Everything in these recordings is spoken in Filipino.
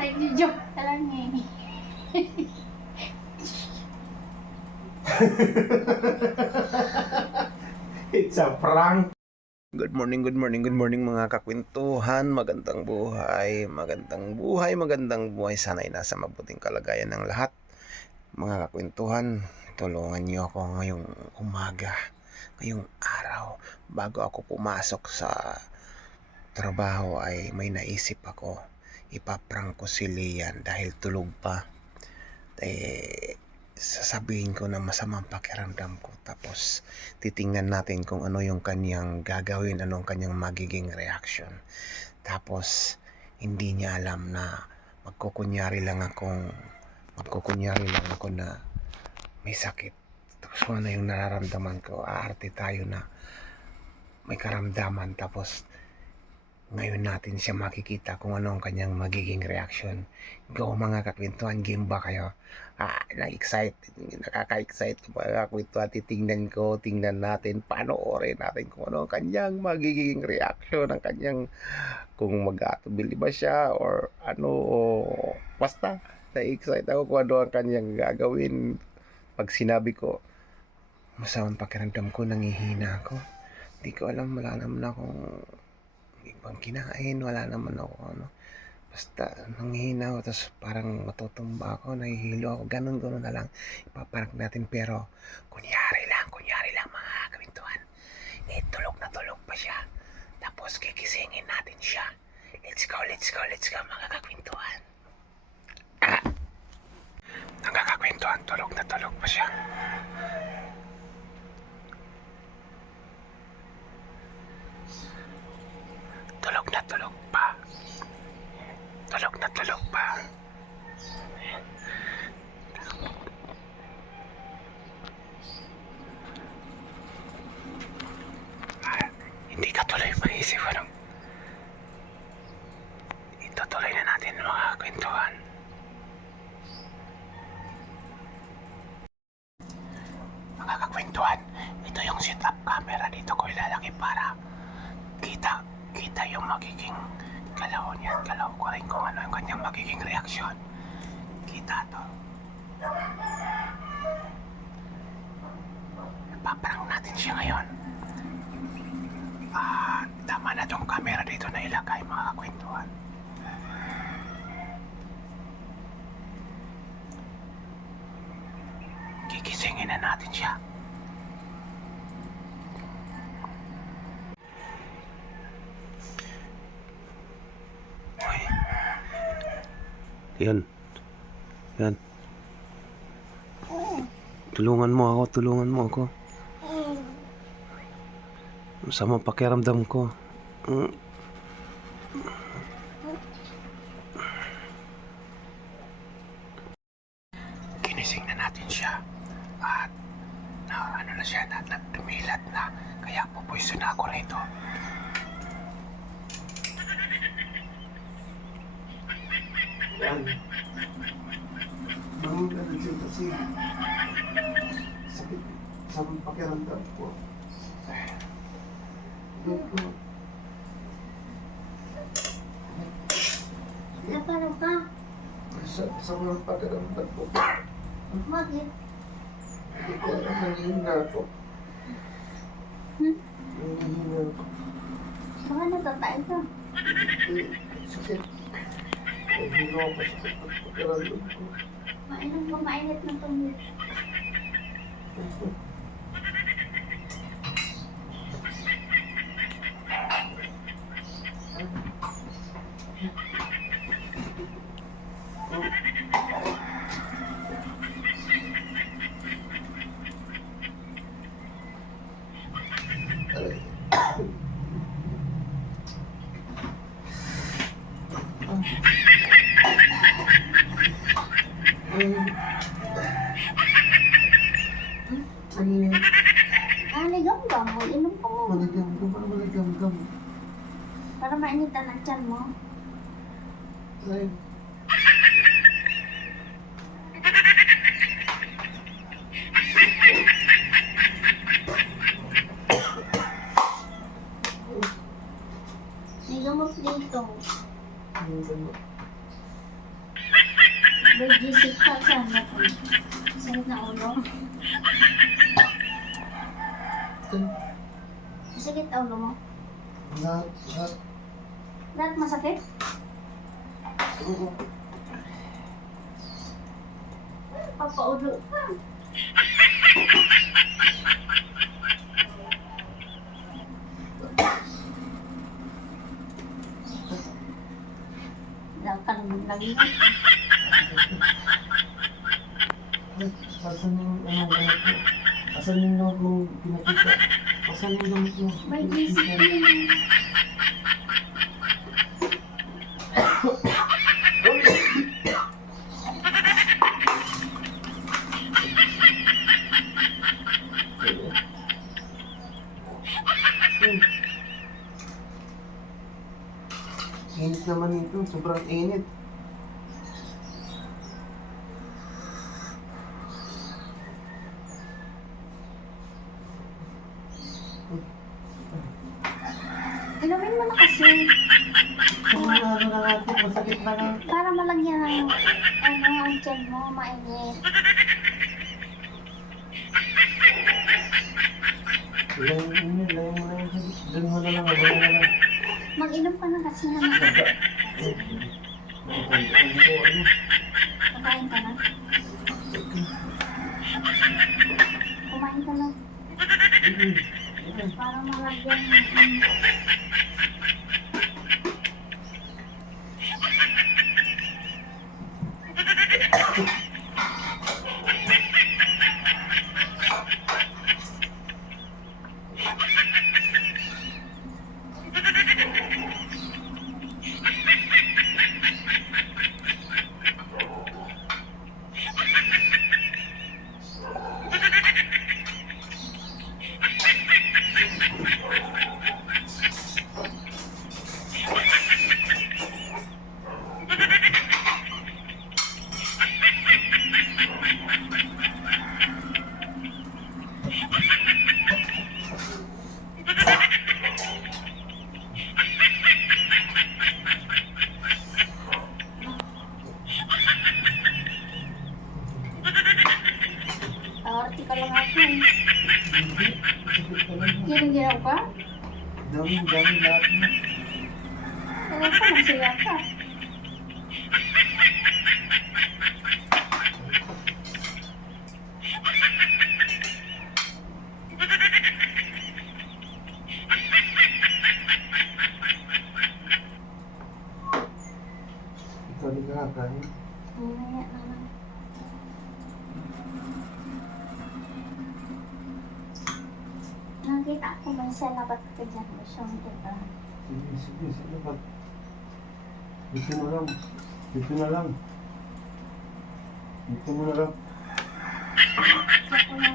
Nagjo-joke ka lang eh. It's a prank. Good morning, good morning, good morning mga kakwentuhan. Magandang buhay, magandang buhay, magandang buhay. Sana'y nasa mabuting kalagayan ng lahat. Mga kakwentuhan, tulungan niyo ako ngayong umaga, ngayong araw. Bago ako pumasok sa trabaho ay may naisip ako. Ipaprank ko si Lian dahil tulog pa. Sasabihin ko na masamang pakiramdam ko, tapos titingnan natin kung ano yung kanyang gagawin, anong kanyang magiging reaction. Tapos hindi niya alam na magkukunyari lang ako na may sakit. Tapos ano yung nararamdaman ko, aarte tayo na may karamdaman, tapos ngayon natin siya makikita kung ano ang kanyang magiging reaction. Go mga kakwentuhan, game ba kayo? Nakaka-excite mga kakwentuhan. Tingnan natin, panoorin natin kung ano ang kanyang magiging reaction, ang kanyang, kung mag-atubili ba siya or ano, basta na-excite ako kung ano ang kanyang gagawin. Pag sinabi ko, masamang pakiramdam ko, nangihina ako. Hindi ko alam, wala naman akong ibang kinain, wala naman ako basta nanghihina ako, tapos parang matutumba ako, nahihilo ako, ganun na lang ipaparak natin. Pero kunyari lang mga kabintuhan, tulog na tulog pa siya, tapos kikisingin natin siya. Let's go mga kakwentuhan. Nagkakakwentuhan, tulog na tulog pa siya. Tulog na tulog pa. Hindi ka tuloy maisip ano. Itutuloy na natin mga kwentuhan. Mga kakwentuhan, ito yung setup camera. Dito ko ilalagay para kita yung magiging galaw niya. Galaw ko rin kung ano yung kanyang magiging reaksyon. Kita to. Napaprank natin siya ngayon. Tama na tong camera dito na ilagay mga kakwentuhan. Kikisingin na natin siya. Yan. Tulungan mo ako. Masama pakiramdam ko. Ginising na natin siya. At ano na siya, dumilat na. Kaya pupuiso na ako rito. Yan. Nangunga na siya kasi sakit sa pakiramdam ko. Napano ka? Sa mga pakiramdam ko. Bakit? Hindi ko alam, nanghihina ako. Nanghihina ako. Baka natatay ka. Sakit. Hindi ako sa pakiramdam ko. Mainom ka, mainit na tubig. Ligam-gam mo, inom ka mo. Maligam-gam. Para mainitan ang tiyan mo. Ay. May gamot dito. Yung gano'n. May gisip ka saan na po. Sakit na ulo. Sakit ang ulo mo. Lahat, lahat. Lahat masakit? Oo. Papaulo ka. Kalmog lang yun. Ay, asan yung ano, gamot mo? Asan yung gamot mong pinakita? Asan yung gamot mo? May gisip yun. Init naman ito, sobrang init. Inumin mo na kasi. Kung ano na natin, masakit na nga. Para malagyan ng ang tiyan mo, mainit. Layo mo na yung sakit. Doon mo na lang, abang mo na lang. Mag-inom ka na kasi naman. Kakain ka na. Kumain ka na. Para malagyan ng ka lang ako eh. Ginaw ka? Dami lahat na. Kaya ka, masaya ka. Ikaw di ka kakain. Mamaya naman. Nakita ko may salabat ka dyan. Gusto mo kita. Sige, ba't? Dito na lang. Dito na lang. Dito mo na lang. Ako na.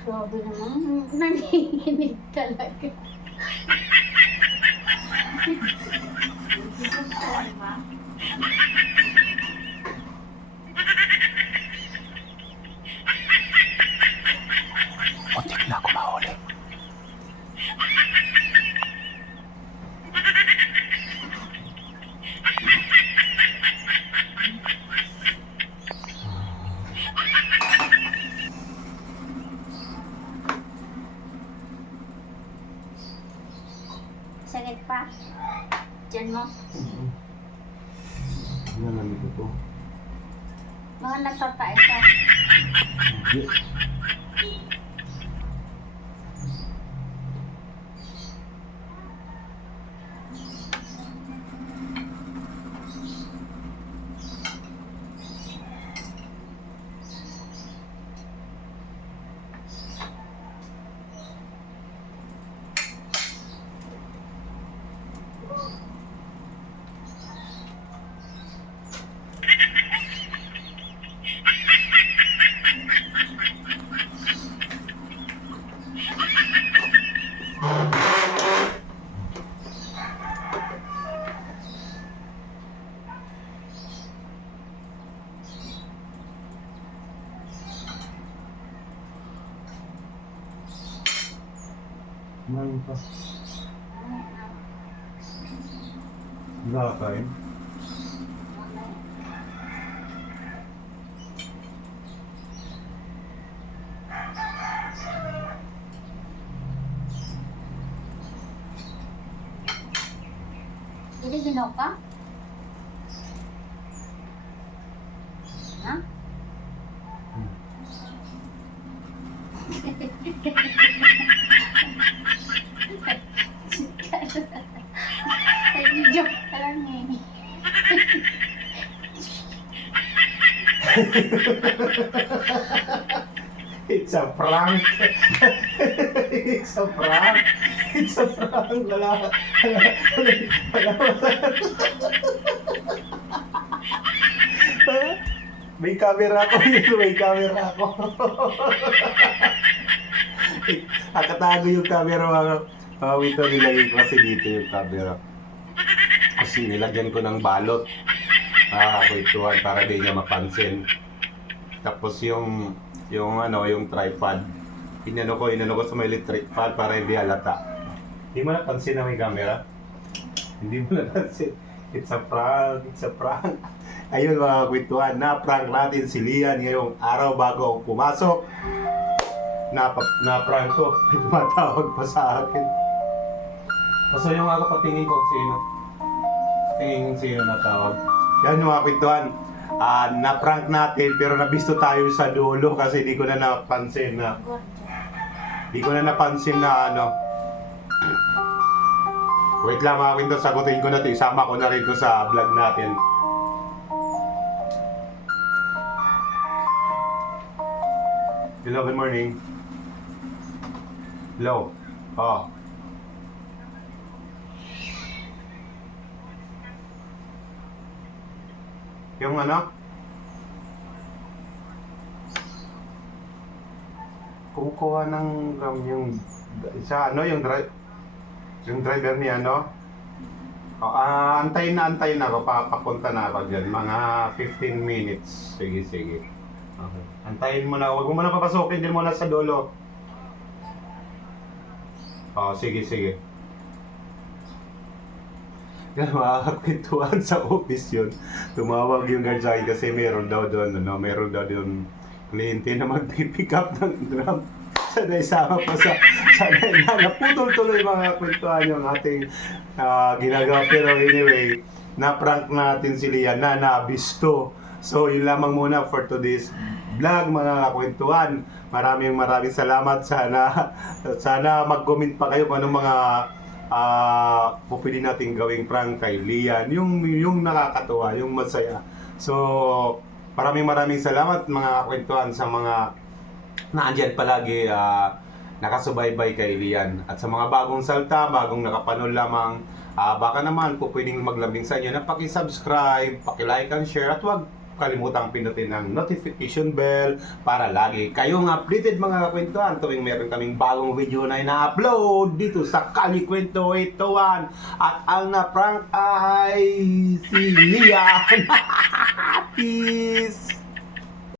Grabe naman. Nanginginig talaga. Muntik na ako mahuli. Masakit pa. Diyan mo. Nalamig ko. Mga nagpapait ka. Hindi. Kumain pa. Nakakain. Jadi ginaw ka? Ha? Ay, joke ka lang eh. It's a prank. It's a prank. It's a prank. Wala. May camera ko yun. May camera ko. Nakatago yung camera mga wito, nilagay ko kasi dito yung camera. Kasi nilagyan ko ng balot. Kuituan para di niya mapansin. Tapos yung tripod. Inano ko sa may tripod para hindi halata. Hindi mo napansin na may camera? Hindi mo napansin. It's a prank. It's a prank. Ayun mga kwituhan, na-prank natin si Lian ngayong araw bago ako pumasok. Na-prank ko. Tumatawag pa sa akin. Basta yung ako patingin ko sino. Tingin sino natawag. Yan yung mga kwituhan. Na-prank natin pero nabisto tayo sa dulo kasi di ko na napansin na wait lang mga kwento, sagutin ko na ito. Isama ko na rin ito sa vlog natin. Hello, good morning. Hello. Oh. Yung ano? Kumukuha ng yung isa yung driver niya antayin na ako, papunta na ako dyan, mga 15 minutes. Sige. Okay. Antayin mo na, huwag mo na papasokin din muna sa dulo. Sige. Yan, makakakwentuhan sa office yun. Tumawag yung guard sa akin kasi meron daw doon kliyente na mag-pick up ng drum. Sana isama pa sana naputol tuloy mga kwentuhan yung ating ginagawa. Pero anyway, na-prank natin si Lian na naabisto. So yun lamang muna for today's vlog mga kwentuhan. Maraming salamat. Sana mag-comment pa kayo kung anong mga pwede natin gawing prank kay Lian. Yung nakakatuwa, yung masaya. So maraming salamat mga kwentuhan sa mga naandyan palagi nakasubaybay kay Lian. At sa mga bagong salta, bagong nakapanood lamang, baka naman po pwedeng maglambing sa inyo na paki-subscribe, paki-like and share, at huwag kalimutang pindutin ang notification bell para lagi kayong updated mga kakwentuhan tuwing meron kaming bagong video na ina-upload dito sa Kali Kwento 801. At ang na-prank ay si Lian. Peace!